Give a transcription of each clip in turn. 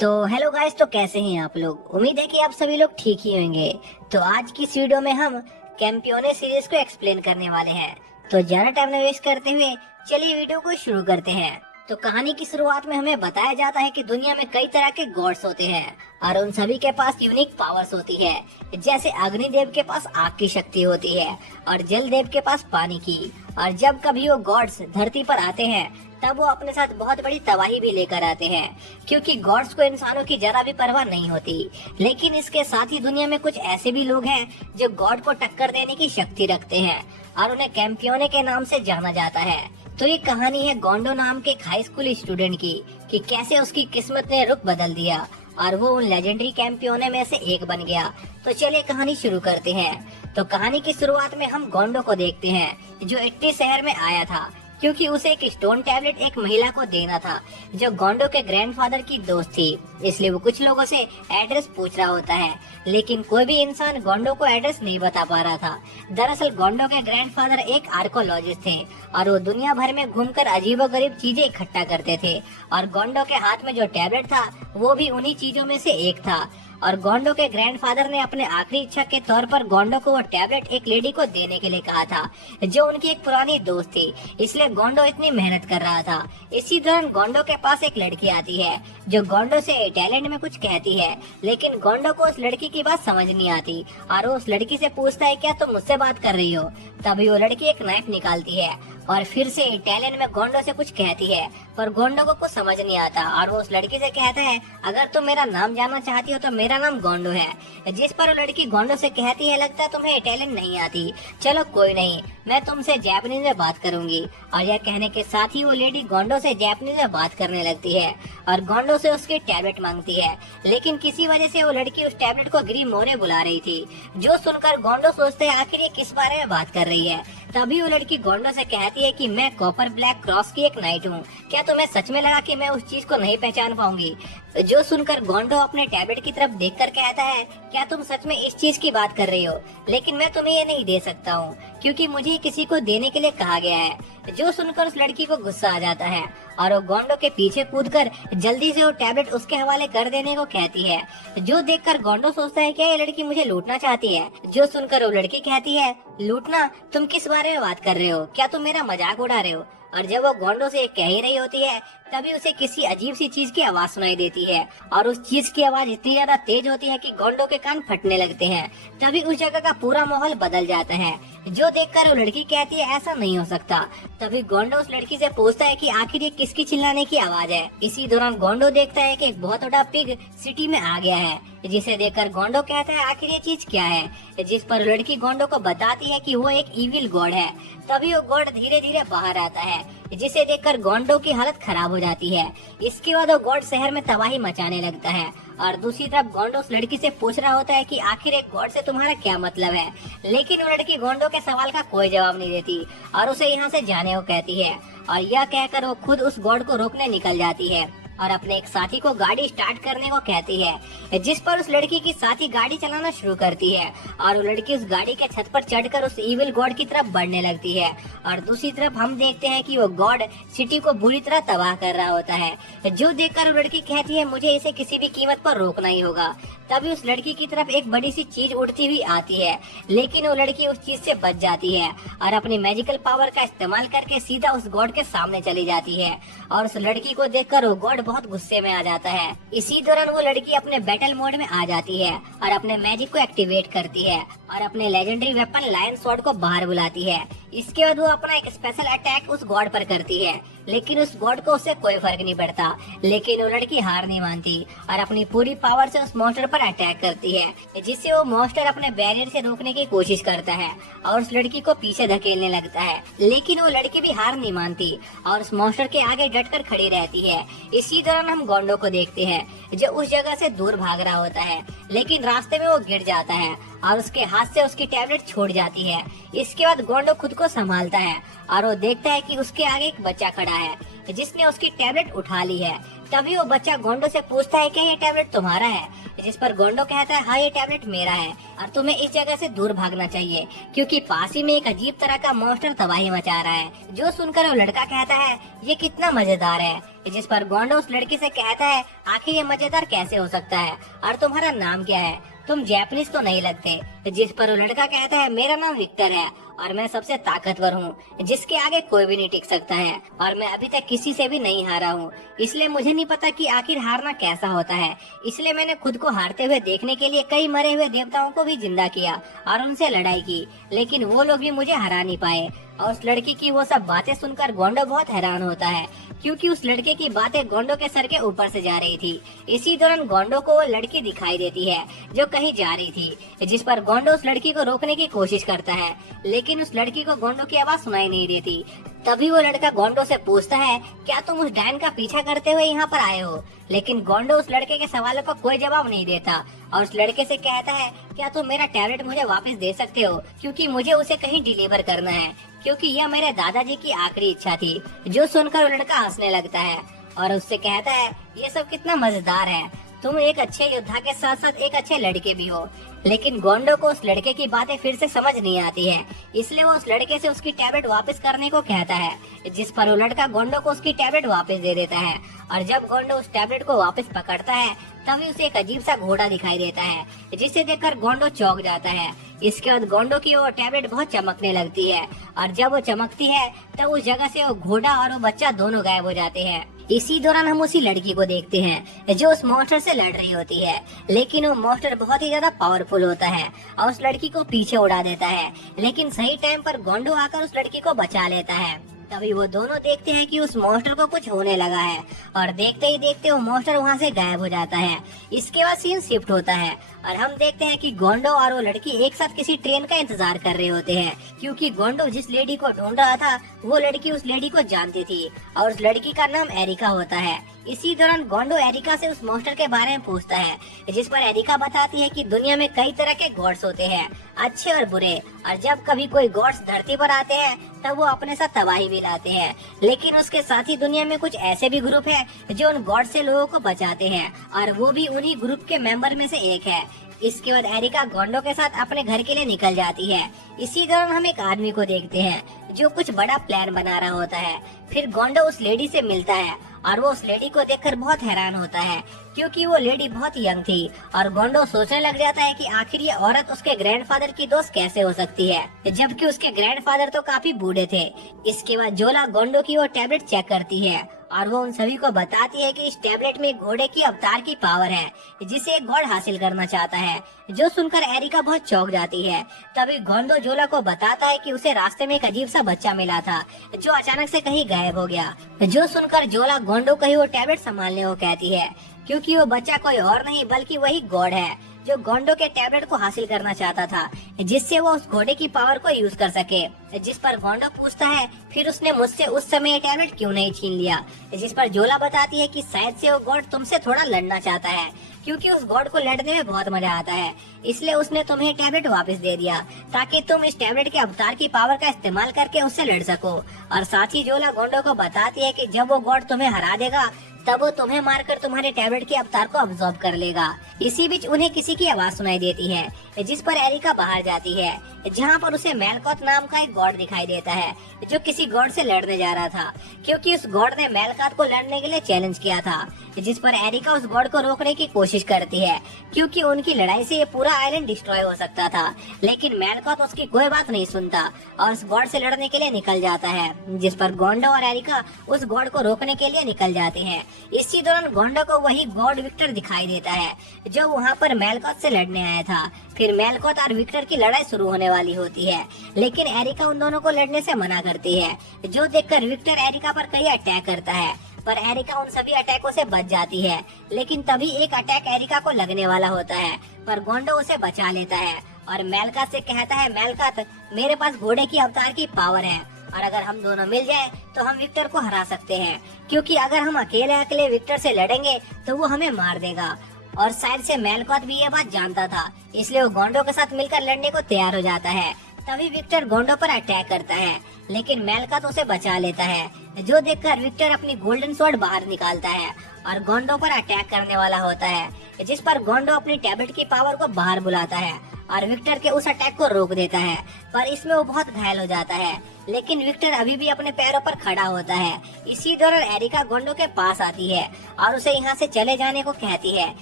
तो hello guys, तो कैसे हैं आप लोग। उम्मीद है कि आप सभी लोग ठीक ही होंगे। तो आज की इस वीडियो में हम कैंपियोने सीरीज को एक्सप्लेन करने वाले हैं। तो ज्यादा टाइम न वेस्ट करते हुए चलिए वीडियो को शुरू करते हैं। तो कहानी की शुरुआत में हमें बताया जाता है कि दुनिया में कई तरह के गॉड्स होते हैं और उन सभी के पास यूनिक पावर्स होती है। जैसे अग्निदेव के पास आग की शक्ति होती है और जल देव के पास पानी की। और जब कभी वो गॉड्स धरती पर आते हैं तब वो अपने साथ बहुत बड़ी तबाही भी लेकर आते हैं, क्योंकि गॉड्स को इंसानों की जरा भी परवाह नहीं होती। लेकिन इसके साथ ही दुनिया में कुछ ऐसे भी लोग हैं जो गॉड को टक्कर देने की शक्ति रखते हैं और उन्हें कैंपियोने के नाम से जाना जाता है। तो ये कहानी है गोंडो नाम के एक हाई स्कूल स्टूडेंट की कि कैसे उसकी किस्मत ने रुख बदल दिया और वो उन लेजेंडरी कैंपियोने में से एक बन गया। तो चलिए कहानी शुरू करते हैं। तो कहानी की शुरुआत में हम गोंडो को देखते हैं जो इटली शहर में आया था, क्योंकि उसे एक स्टोन टैबलेट एक महिला को देना था जो गोंडो के ग्रैंडफादर की दोस्त थी। इसलिए वो कुछ लोगों से एड्रेस पूछ रहा होता है, लेकिन कोई भी इंसान गोंडो को एड्रेस नहीं बता पा रहा था। दरअसल गोंडो के ग्रैंडफादर एक आर्कोलॉजिस्ट थे और वो दुनिया भर में घूमकर अजीबोगरीब चीजें इकट्ठा करते थे और गोंडो के हाथ में जो टैबलेट था वो भी उन्हीं चीजों में से एक था। और गोंडो के ग्रैंडफादर ने अपने आखिरी इच्छा के तौर पर गोंडो को वो टैबलेट एक लेडी को देने के लिए कहा था जो उनकी एक पुरानी दोस्त थी। इसलिए गोंडो इतनी मेहनत कर रहा था। इसी दौरान गोंडो के पास एक लड़की आती है जो गोंडो से टैलेंट में कुछ कहती है, लेकिन गोंडो को उस लड़की की बात समझ नहीं आती और वो उस लड़की से पूछता है क्या तुम मुझसे बात कर रही हो। तभी वो लड़की एक नाइफ निकालती है और फिर से इटालियन में गोंडो से कुछ कहती है, पर गोंडो को कुछ समझ नहीं आता और वो उस लड़की से कहता है अगर तुम मेरा नाम जानना चाहती हो तो मेरा नाम गोंडो है। जिस पर वो लड़की गोंडो से कहती है लगता है तुम्हें इटालियन नहीं आती, चलो कोई नहीं, मैं तुमसे जापानीज में बात करूंगी। और यह कहने के साथ ही वो लेडी गोंडो से जापानीज में बात करने लगती है और गोंडो से उसकी टैबलेट मांगती है। लेकिन किसी वजह से वो लड़की उस टैबलेट को ग्रीमोरे बुला रही थी, जो सुनकर गोंडो सोचते है आखिर ये किस बारे में बात कर रही है। तभी वो लड़की गोंडो से कहती है कि मैं कॉपर ब्लैक क्रॉस की एक नाइट हूँ, क्या तुम्हें सच में लगा कि मैं उस चीज को नहीं पहचान पाऊंगी। जो सुनकर गोंडो अपने टैबलेट की तरफ देखकर कहता है क्या तुम सच में इस चीज की बात कर रही हो, लेकिन मैं तुम्हें ये नहीं दे सकता हूँ क्योंकि मुझे किसी को देने के लिए कहा गया है। जो सुनकर उस लड़की को गुस्सा आ जाता है और वो गोंडो के पीछे कूदकर जल्दी से वो टैबलेट उसके हवाले कर देने को कहती है। जो देखकर गोंडो सोचता है क्या ये लड़की मुझे लूटना चाहती है। जो सुनकर वो लड़की कहती है लूटना, तुम किस बारे में बात कर रहे हो, क्या तुम मेरा मजाक उड़ा रहे हो। और जब वो गोंडो से कह ही रही होती है तभी उसे किसी अजीब सी चीज की आवाज सुनाई देती है और उस चीज की आवाज इतनी ज्यादा तेज होती है कि गोंडो के कान फटने लगते हैं। तभी उस जगह का पूरा माहौल बदल जाता है। जो देखकर वो लड़की कहती है ऐसा नहीं हो सकता। तभी गोंडो उस लड़की से पूछता है कि आखिर ये किसकी चिल्लाने की आवाज है। इसी दौरान गोंडो देखता है कि एक बहुत बड़ा पिग सिटी में आ गया है, जिसे देखकर गोंडो कहता है आखिर ये चीज क्या है। जिस पर लड़की गोंडो को बताती है कि वो एक इविल गॉड है। तभी वो गॉड धीरे धीरे बाहर आता है, जिसे देखकर गोंडो की हालत खराब हो जाती है। इसके बाद वो गॉड शहर में तबाही मचाने लगता है और दूसरी तरफ गोंडो उस लड़की से पूछ रहा होता है कि आखिर एक गॉड से तुम्हारा क्या मतलब है। लेकिन वो लड़की गोंडो के सवाल का कोई जवाब नहीं देती और उसे यहाँ से जाने को कहती है और यह कहकर वो खुद उस गॉड को रोकने निकल जाती है और अपने एक साथी को गाड़ी स्टार्ट करने को कहती है। जिस पर उस लड़की की साथी गाड़ी चलाना शुरू करती है और वो लड़की उस गाड़ी के छत पर चढ़कर उस इविल गॉड की तरफ बढ़ने लगती है। और दूसरी तरफ हम देखते हैं कि वो गॉड सिटी को बुरी तरह तबाह कर रहा होता है। जो देखकर वो लड़की कहती है मुझे इसे किसी भी कीमत पर रोकना ही होगा। तभी उस लड़की की तरफ एक बड़ी सी चीज उड़ती हुई आती है, लेकिन वो लड़की उस चीज से बच जाती है और अपनी मैजिकल पावर का इस्तेमाल करके सीधा उस गॉड के सामने चली जाती है। और उस लड़की को देखकर वो गॉड बहुत गुस्से में आ जाता है। इसी दौरान वो लड़की अपने बैटल मोड में आ जाती है और अपने मैजिक को एक्टिवेट करती है और अपने लेजेंडरी वेपन लायन स्वॉर्ड को बाहर बुलाती है। इसके बाद वो अपना एक स्पेशल अटैक उस गॉड पर करती है, लेकिन उस गॉड को उससे कोई फर्क नहीं पड़ता। लेकिन वो लड़की हार नहीं मानती और अपनी पूरी पावर से उस मॉन्स्टर पर अटैक करती है, जिससे वो मॉन्स्टर अपने बैरियर से रोकने की कोशिश करता है और उस लड़की को पीछे धकेलने लगता है। लेकिन वो लड़की भी हार नहीं मानती और उस मॉन्स्टर के आगे डटकर खड़ी रहती है। इसी दौरान हम गोंडो को देखते हैं जो उस जगह से दूर भाग रहा होता है, लेकिन रास्ते में वो गिर जाता है और उसके हाथ से उसकी टैबलेट छूट जाती है। इसके बाद गोंडो खुद को संभालता है और वो देखता है कि उसके आगे एक बच्चा खड़ा है जिसने उसकी टैबलेट उठा ली है। तभी वो बच्चा गोंडो से पूछता है कि ये टैबलेट तुम्हारा है, जिस पर गोंडो कहता है हाँ ये टैबलेट मेरा है और तुम्हें इस जगह से दूर भागना चाहिए क्योंकि पास ही में एक अजीब तरह का मॉन्स्टर तबाही मचा रहा है। जो सुनकर वो लड़का कहता है ये कितना मजेदार है, जिस पर गोंडो उस लड़की से कहता है आखिर ये मजेदार कैसे हो सकता है और तुम्हारा नाम क्या है, तुम जैपनीज तो नहीं लगते। जिस पर वो लड़का कहता है मेरा नाम विक्टर है और मैं सबसे ताकतवर हूँ जिसके आगे कोई भी नहीं टिक सकता है और मैं अभी तक किसी से भी नहीं हारा हूँ, इसलिए मुझे नहीं पता कि आखिर हारना कैसा होता है। इसलिए मैंने खुद को हारते हुए देखने के लिए कई मरे हुए देवताओं को भी जिंदा किया और उनसे लड़ाई की, लेकिन वो लोग भी मुझे हरा नहीं पाए। और उस लड़की की वो सब बातें सुनकर गोंडो बहुत हैरान होता है क्योंकि उस लड़के की बातें गोंडो के सर के ऊपर से जा रही थी। इसी दौरान गोंडो को वो लड़की दिखाई देती है जो कहीं जा रही थी, जिस पर गोंडो उस लड़की को रोकने की कोशिश करता है, लेकिन उस लड़की को गोंडो की आवाज सुनाई नहीं देती। तभी वो लड़का गोंडो से पूछता है क्या तुम उस डैन का पीछा करते हुए यहाँ पर आए हो, लेकिन गोंडो उस लड़के के सवालों का कोई जवाब नहीं देता और उस लड़के से कहता है क्या तुम मेरा टैबलेट मुझे वापस दे सकते हो क्योंकि मुझे उसे कहीं डिलीवर करना है, क्योंकि यह मेरे दादाजी की आखिरी इच्छा थी। जो सुनकर वो लड़का हंसने लगता है और उससे कहता है ये सब कितना मजेदार है, तुम एक अच्छे योद्धा के साथ साथ एक अच्छे लड़के भी हो। लेकिन गोंडो को उस लड़के की बातें फिर से समझ नहीं आती है, इसलिए वो उस लड़के से उसकी टैबलेट वापस करने को कहता है, जिस पर वो लड़का गोंडो को उसकी टैबलेट वापस दे देता है। और जब गोंडो उस टैबलेट को वापस पकड़ता है तभी उसे एक अजीब सा घोड़ा दिखाई देता है, जिसे देखकर गोंडो चौंक जाता है। इसके बाद गोंडो की वो टैबलेट बहुत चमकने लगती है और जब वो चमकती है तब उस जगह से वो घोड़ा और वो बच्चा दोनों गायब हो जाते हैं। इसी दौरान हम उसी लड़की को देखते हैं जो उस मॉन्स्टर से लड़ रही होती है, लेकिन वो मॉन्स्टर बहुत ही ज्यादा पावरफुल होता है और उस लड़की को पीछे उड़ा देता है, लेकिन सही टाइम पर गोंडो आकर उस लड़की को बचा लेता है। तभी वो दोनों देखते हैं कि उस मॉन्स्टर को कुछ होने लगा है और देखते ही देखते वो मॉन्स्टर वहाँ से गायब हो जाता है। इसके बाद सीन शिफ्ट होता है और हम देखते हैं कि गोंडो और वो लड़की एक साथ किसी ट्रेन का इंतजार कर रहे होते हैं, क्योंकि गोंडो जिस लेडी को ढूंढ रहा था वो लड़की उस लेडी को जानती थी और उस लड़की का नाम एरिका होता है। इसी दौरान गोंडो एरिका से उस मॉन्स्टर के बारे में पूछता है, जिस पर एरिका बताती है कि दुनिया में कई तरह के गॉड्स होते हैं, अच्छे और बुरे, और जब कभी कोई गॉड्स धरती पर आते हैं तब वो अपने साथ तबाही भी लाते हैं, लेकिन उसके साथ ही दुनिया में कुछ ऐसे भी ग्रुप है जो उन गॉड से लोगों को बचाते हैं और वो भी उन्हीं ग्रुप के मेंबर में से एक है। इसके बाद एरिका गोंडो के साथ अपने घर के लिए निकल जाती है। इसी दौरान हम एक आदमी को देखते हैं जो कुछ बड़ा प्लान बना रहा होता है। फिर गोंडो उस लेडी से मिलता है और वो उस लेडी को देखकर बहुत हैरान होता है, क्योंकि वो लेडी बहुत यंग थी और गोंडो सोचने लग जाता है कि आखिर ये औरत उसके ग्रैंडफादर की दोस्त कैसे हो सकती है, जबकि उसके ग्रैंडफादर तो काफी बूढ़े थे। इसके बाद जोला गोंडो की वो टैबलेट चेक करती है और वो उन सभी को बताती है कि इस टैबलेट में घोड़े की अवतार की पावर है जिसे एक गॉड हासिल करना चाहता है। जो सुनकर एरिका बहुत चौंक जाती है। तभी गोंडो जोला को बताता है कि उसे रास्ते में एक अजीब सा बच्चा मिला था जो अचानक से कहीं गायब हो गया। जो सुनकर जोला गोंडो को ही वो टैबलेट संभालने को कहती है, क्योंकि वो बच्चा कोई और नहीं बल्कि वही गॉड है जो गोंडो के टैबलेट को हासिल करना चाहता था, जिससे वो उस घोड़े की पावर को यूज कर सके। जिस पर गोंडो पूछता है फिर उसने मुझसे उस समय टैबलेट क्यों नहीं छीन लिया, जिस पर जोला बताती है कि शायद से वो गॉड तुमसे थोड़ा लड़ना चाहता है, क्योंकि उस गॉड को लड़ने में बहुत मजा आता है, इसलिए उसने तुम्हें टैबलेट वापस दे दिया ताकि तुम इस टैबलेट के अवतार की पावर का इस्तेमाल करके उससे लड़ सको। और साथ ही जोला गोंडो को बताती है कि जब वो गॉड तुम्हें हरा देगा तब वो तुम्हें मारकर तुम्हारे टैबलेट के अवतार को अब्सॉर्ब कर लेगा। इसी बीच उन्हें किसी की आवाज सुनाई देती है, जिस पर एरिका बाहर जाती है, जहाँ पर उसे मेलकॉथ नाम का एक गॉड दिखाई देता है जो किसी गॉड से लड़ने जा रहा था, क्योंकि उस गॉड ने मेलकॉथ को लड़ने के लिए चैलेंज किया था। जिस पर एरिका उस गॉड को रोकने की कोशिश करती है, क्योंकि उनकी लड़ाई से ये पूरा आइलैंड डिस्ट्रॉय हो सकता था, लेकिन मेलकॉथ उसकी कोई बात नहीं सुनता और उस गॉड से लड़ने के लिए निकल जाता है। जिस पर गोंडो और एरिका उस गॉड को रोकने के लिए निकल जाते हैं। इसी दौरान गोंडो को वही गॉड विक्टर दिखाई देता है जो वहाँ पर मेलकॉथ से लड़ने आया था। फिर मेलकॉथ और विक्टर की लड़ाई शुरू होने वाली होती है, लेकिन एरिका उन दोनों को लड़ने से मना करती है, जो देखकर विक्टर एरिका पर कई अटैक करता है, पर एरिका उन सभी अटैकों से बच जाती है। लेकिन तभी एक अटैक एरिका को लगने वाला होता है, पर गोंडो उसे बचा लेता है और मेलकॉथ से कहता है, मेलकॉथ मेरे पास घोड़े की अवतार की पावर है और अगर हम दोनों मिल जाए तो हम विक्टर को हरा सकते हैं, क्योंकि अगर हम अकेले अकेले विक्टर से लड़ेंगे तो वो हमें मार देगा। और शायद से मेलकॉथ भी ये बात जानता था, इसलिए वो गोंडो के साथ मिलकर लड़ने को तैयार हो जाता है। तभी विक्टर गोंडो पर अटैक करता है, लेकिन मेलकाथ उसे बचा लेता है, जो देखकर विक्टर अपनी गोल्डन स्वॉर्ड बाहर निकालता है और गोंडो पर अटैक करने वाला होता है, जिस पर गोंडो अपनी टैबलेट की पावर को बाहर बुलाता है और विक्टर के उस अटैक को रोक देता है। पर इसमें वो बहुत घायल हो जाता है, लेकिन विक्टर अभी भी अपने पैरों पर खड़ा होता है। इसी दौरान एरिका गोंडो के पास आती है और उसे यहाँ से चले जाने को कहती है,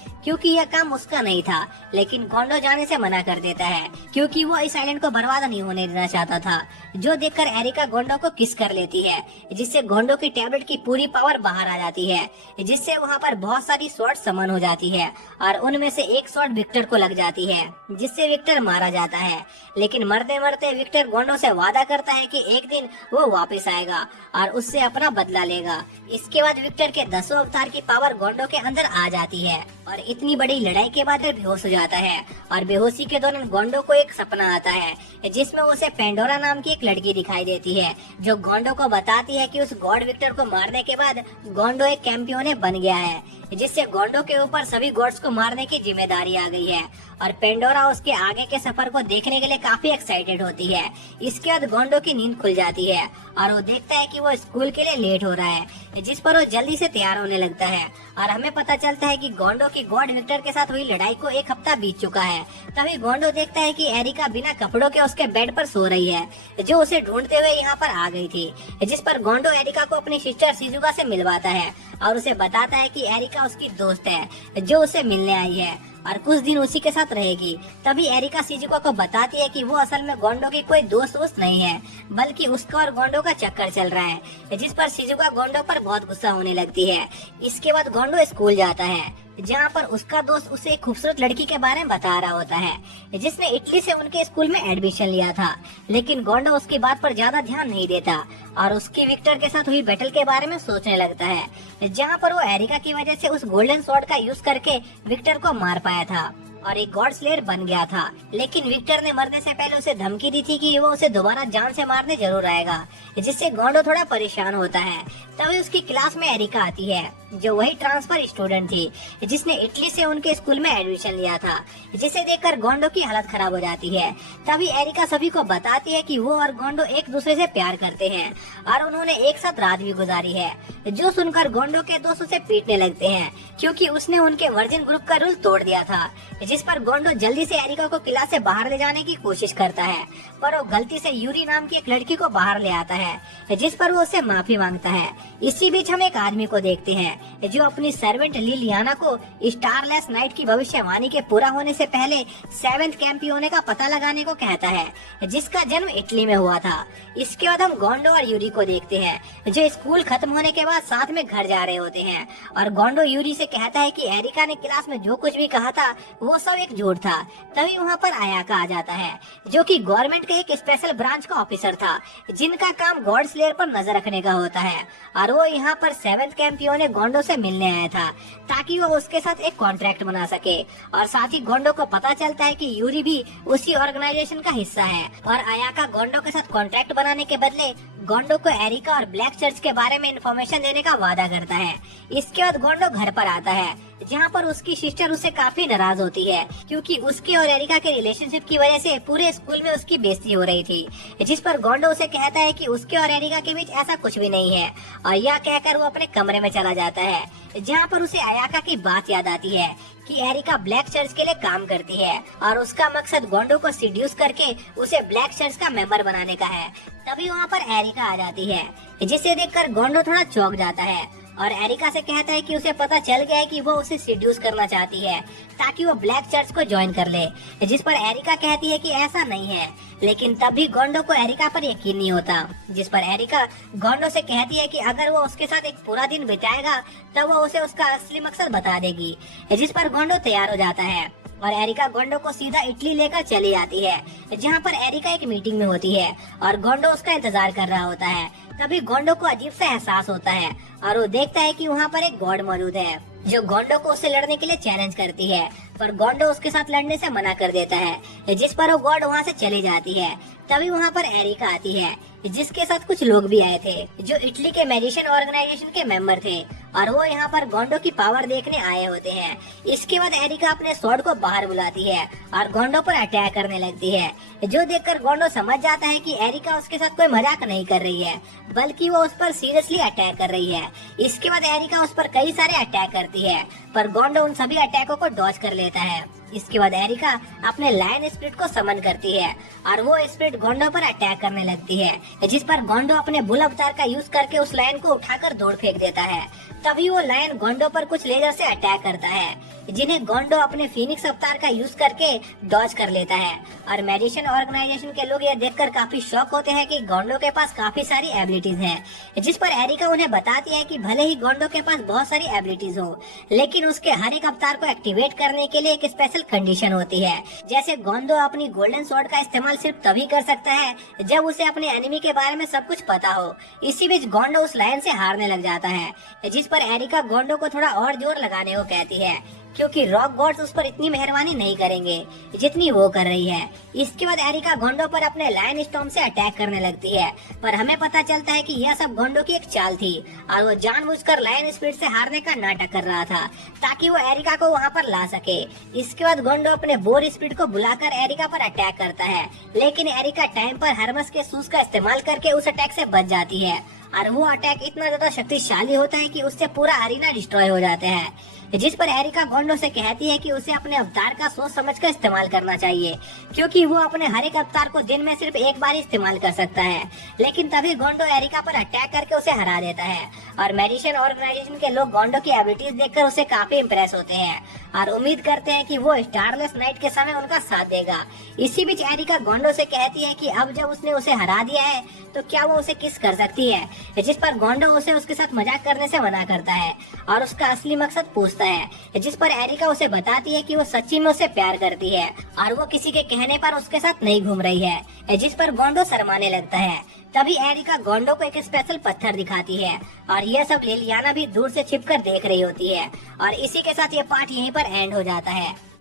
क्योंकि यह काम उसका नहीं था। लेकिन गोंडो जाने से मना कर देता है, क्योंकि वो इस आइलैंड को बर्बाद नहीं होने देना चाहता था, जो देखकर एरिका गोंडो को किस कर लेती है, जिससे गोंडो की टैबलेट की पूरी पावर बाहर आ जाती है, जिससे वहाँ पर बहुत सारी स्वॉर्ड समन हो जाती है और उनमें से एक स्वॉर्ड विक्टर को लग जाती है, जिससे विक्टर मारा जाता है। लेकिन मरते मरते विक्टर गोंडो से वादा करता है कि एक दिन वो वापस आएगा और उससे अपना बदला लेगा। इसके बाद विक्टर के 10 अवतार की पावर गोंडो के अंदर आ जाती है और इतनी बड़ी लड़ाई के बाद वह बेहोश हो जाता है। और बेहोशी के दौरान गोंडो को एक सपना आता है, जिसमें उसे पेंडोरा नाम की एक लड़की दिखाई देती है, जो गोंडो को बताती है कि उस गॉड विक्टर को मारने के बाद गोंडो एक कैंपियोने बन गया है, जिससे गोंडो के ऊपर सभी गॉड्स को मारने की जिम्मेदारी आ गई है। और पेंडोरा उसके आगे के सफर को देखने के लिए काफी एक्साइटेड होती है। इसके बाद गोंडो की नींद खुल जाती है और वो देखता है कि वो स्कूल के लिए लेट हो रहा है, जिस पर वो जल्दी से तैयार होने लगता है। और हमें पता चलता है कि गोंडो की गॉड विक्टर के साथ हुई लड़ाई को 1 हफ्ता बीत चुका है। तभी गोंडो देखता है कि एरिका बिना कपड़ों के उसके बेड पर सो रही है, जो उसे ढूंढते हुए यहाँ पर आ गई थी। जिस पर गोंडो एरिका को अपनी सिस्टर शिजुका से मिलवाता है और उसे बताता है कि एरिका उसकी दोस्त है, जो उसे मिलने आई है और कुछ दिन उसी के साथ रहेगी। तभी एरिका शिजुका को बताती है कि वो असल में गोंडो की कोई दोस्त नहीं है, बल्कि उसका और गोंडो का चक्कर चल रहा है, जिस पर शिजुका गोंडो पर बहुत गुस्सा होने लगती है। इसके बाद गोंडो स्कूल जाता है, जहाँ पर उसका दोस्त उसे एक खूबसूरत लड़की के बारे में बता रहा होता है, जिसने इटली से उनके स्कूल में एडमिशन लिया था। लेकिन गोंडो उसकी बात पर ज्यादा ध्यान नहीं देता और उसकी विक्टर के साथ हुई बैटल के बारे में सोचने लगता है, जहाँ पर वो एरिका की वजह से उस गोल्डन स्वॉर्ड का यूज करके विक्टर को मार पाया था और एक गॉड स्लेयर बन गया था। लेकिन विक्टर ने मरने से पहले उसे धमकी दी थी कि वो उसे दोबारा जान से मारने जरूर आएगा, जिससे गोंडो थोड़ा परेशान होता है। तभी उसकी क्लास में एरिका आती है, जो वही ट्रांसफर स्टूडेंट थी, जिसने इटली से उनके स्कूल में एडमिशन लिया था, जिसे देखकर गोंडो की हालत खराब हो जाती है। तभी एरिका सभी को बताती है कि वो और गोंडो एक दूसरे से प्यार करते हैं और उन्होंने एक साथ रात भी गुजारी है, जो सुनकर गोंडो के दोस्त उसे पीटने लगते हैं, क्योंकि उसने उनके वर्जिन ग्रुप का रूल तोड़ दिया था। जिस पर गोंडो जल्दी से एरिका को किला से बाहर ले जाने की कोशिश करता है, पर वो गलती से यूरी नाम की एक लड़की को बाहर ले आता है, जिस पर वो उससे माफी मांगता है। इसी बीच हम एक आदमी को देखते हैं, जो अपनी सर्वेंट लिलियाना को स्टारलेस नाइट की भविष्यवाणी के पूरा होने से पहले 7th कैंपियोने का पता लगाने को कहता है, जिसका जन्म इटली में हुआ था। इसके बाद हम गोंडो और यूरी को देखते हैं, जो स्कूल खत्म होने के बाद साथ में घर जा रहे होते हैं। और गोंडो यूरी से कहता है कि एरिका ने क्लास में जो कुछ भी कहा था वो सब एक झूठ था। तभी वहाँ पर आयाका आ जाता है, जो कि गवर्नमेंट के एक स्पेशल ब्रांच का ऑफिसर था, जिनका काम गॉड स्लेयर पर नजर रखने का होता है। और वो यहाँ पर 7th कैंपियोने गोंडो से मिलने आया था, ताकि वो उसके साथ एक कॉन्ट्रैक्ट बना सके। और साथ ही गोंडो को पता चलता है कि यूरी भी उसी ऑर्गेनाइजेशन का हिस्सा है। और आयाका गोंडो के साथ कॉन्ट्रैक्ट बनाने के बदले गोंडो को एरिका और ब्लैक चर्च के बारे में इंफॉर्मेशन देने का वादा करता है। इसके बाद गोंडो घर पर आता है, जहाँ पर उसकी सिस्टर उससे काफी नाराज होती है, क्योंकि उसके और एरिका के रिलेशनशिप की वजह से पूरे स्कूल में उसकी बेइज्जती हो रही थी। जिस पर गोंडो उसे कहता है कि उसके और एरिका के बीच ऐसा कुछ भी नहीं है, और यह कहकर वो अपने कमरे में चला जाता है, जहाँ पर उसे आयाका की बात याद आती है कि एरिका ब्लैक चर्च के लिए काम करती है और उसका मकसद गोंडो को सीड्यूस करके उसे ब्लैक चर्च का मेंबर बनाने का है। तभी वहाँ पर एरिका आ जाती है, जिसे देखकर गोंडो थोड़ा चौंक जाता है और एरिका से कहता है कि उसे पता चल गया है कि वो उसे सीड्यूस करना चाहती है, ताकि वो ब्लैक चर्च को ज्वाइन कर ले। जिस पर एरिका कहती है कि ऐसा नहीं है, लेकिन तब भी गोंडो को एरिका पर यकीन नहीं होता। जिस पर एरिका गोंडो से कहती है कि अगर वो उसके साथ एक पूरा दिन बिताएगा तब वो उसे उसका असली मकसद बता देगी। जिस पर गोंडो तैयार हो जाता है और एरिका गोंडो को सीधा इटली लेकर चली आती है, जहाँ पर एरिका एक मीटिंग में होती है और गोंडो उसका इंतजार कर रहा होता है। तभी गोंडो को अजीब सा एहसास होता है और वो देखता है कि वहाँ पर एक गॉड मौजूद है, जो गोंडो को उससे लड़ने के लिए चैलेंज करती है, पर गोंडो उसके साथ लड़ने से मना कर देता है, जिस पर वो गॉड वहाँ से चली जाती है। तभी वहाँ पर एरिका आती है, जिसके साथ कुछ लोग भी आए थे, जो इटली के मैजिशियन ऑर्गेनाइजेशन के मेंबर थे, और वो यहाँ पर गोंडो की पावर देखने आए होते हैं। इसके बाद एरिका अपने स्वॉर्ड को बाहर बुलाती है और गोंडो पर अटैक करने लगती है, जो देखकर गोंडो समझ जाता है कि एरिका उसके साथ कोई मजाक नहीं कर रही है, बल्कि वो उस पर सीरियसली अटैक कर रही है। इसके बाद एरिका उस पर कई सारे अटैक करती है, पर गोंडो उन सभी अटैकों को डॉज कर लेता है। इसके बाद एरिका अपने लायन स्पिरिट को समन करती है और वो स्पिरिट गोंडो पर अटैक करने लगती है, जिस पर गोंडो अपने बुल अवतार का यूज करके उस लायन को उठाकर दौड़ फेंक देता है। तभी वो लायन गोंडो पर कुछ लेजर से अटैक करता है, जिन्हें गोंडो अपने फीनिक्स अवतार का यूज करके डॉज कर लेता है। और मेडिसिन ऑर्गेनाइजेशन के लोग यह देखकर काफी शॉक होते हैं कि गोंडो के पास काफी सारी एबिलिटीज हैं, जिस पर एरिका उन्हें बताती है कि भले ही गोंडो के पास बहुत सारी एबिलिटीज हो, लेकिन उसके हर एक अवतार को एक्टिवेट करने के लिए एक स्पेशल कंडीशन होती है। जैसे गोंडो अपनी गोल्डन स्वॉर्ड का इस्तेमाल सिर्फ तभी कर सकता है जब उसे अपने एनिमी के बारे में सब कुछ पता हो। इसी बीच गोंडो उस लायन से हारने लग जाता है, जिस पर एरिका गोंडो को थोड़ा और जोर लगाने को कहती है, क्योंकि रॉक गॉड्स उस पर इतनी मेहरबानी नहीं करेंगे जितनी वो कर रही है। इसके बाद एरिका गोंडो पर अपने लायन स्टॉर्म से अटैक करने लगती है, पर हमें पता चलता है कि यह सब गोंडो की एक चाल थी और वो जानबूझकर लायन स्पिरिट से हारने का नाटक कर रहा था ताकि वो एरिका को वहां पर ला सके। इसके बाद गोंडो अपने बोर स्पिरिट को बुलाकर एरिका पर अटैक करता है, लेकिन एरिका टाइम पर हर्मस के सूज का इस्तेमाल करके उस अटैक से बच जाती है और वो अटैक इतना ज्यादा शक्तिशाली होता है कि उससे पूरा अरीना डिस्ट्रॉय हो जाता है। जिस पर एरिका गोंडो से कहती है कि उसे अपने अवतार का सोच समझ कर इस्तेमाल करना चाहिए, क्योंकि वो अपने हर एक अवतार को दिन में सिर्फ एक बार इस्तेमाल कर सकता है। लेकिन तभी गोंडो एरिका पर अटैक करके उसे हरा देता है और मेडिसिन ऑर्गेनाइजेशन के लोग गोंडो की एबिलिटीज देखकर उसे काफी इम्प्रेस होते हैं और उम्मीद करते हैं कि वो स्टारलेस नाइट के समय उनका साथ देगा। इसी बीच एरिका गोंडो से कहती है कि अब जब उसने उसे हरा दिया है तो क्या वो उसे किस कर सकती है, जिस पर गोंडो उसे उसके साथ मजाक करने से मना करता है और उसका असली मकसद पूछता है, जिस पर एरिका उसे बताती है कि वो सच्ची में उसे प्यार करती है और वो किसी के कहने पर उसके साथ नहीं घूम रही है, जिस पर गोंडो शर्माने लगता है। तभी एरिका गोंडो को एक स्पेशल पत्थर दिखाती है और यह सब लिलियाना भी दूर से छिपकर देख रही होती है और इसी के साथ ये पार्ट यहीं पर एंड हो जाता है।